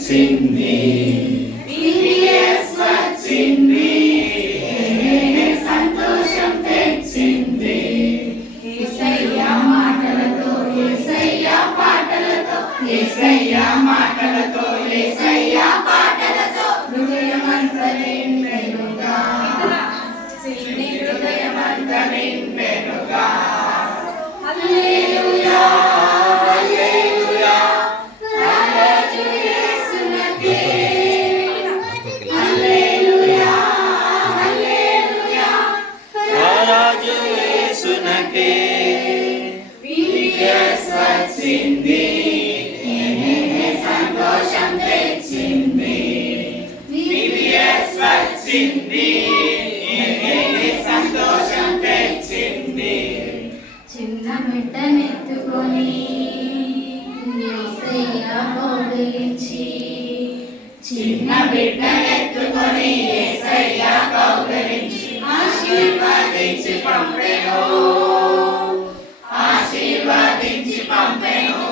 తెచ్చింది వచ్చింది సంతోషం తెచ్చింది యేసయ్యా మాటలతో యేసయ్యా పాటలతో యేసయ్యా మాటలతో యేసయ్యా పాటలతో హృదయమంత నిండెనుగా హృదయమంత నిండెనుగా హల్లెలూయా హల్లెలూయా రాజు యేసునకే హల్లెలూయా హల్లెలూయా రాజు యేసునకే విజయస్ వచ్చింది సంతోషం తెచ్చింది విజయస్ వచ్చింది సంతోషం తెచ్చింది చిన్న బిడ్డనెత్తుకొని యేసయ్యా కౌగిలించి చిన్న బిడ్డనెత్తుకొని యేసయ్యా కౌగిలించి ఆశీర్వదించి పంపెను ఆశీర్వదించి పంపెను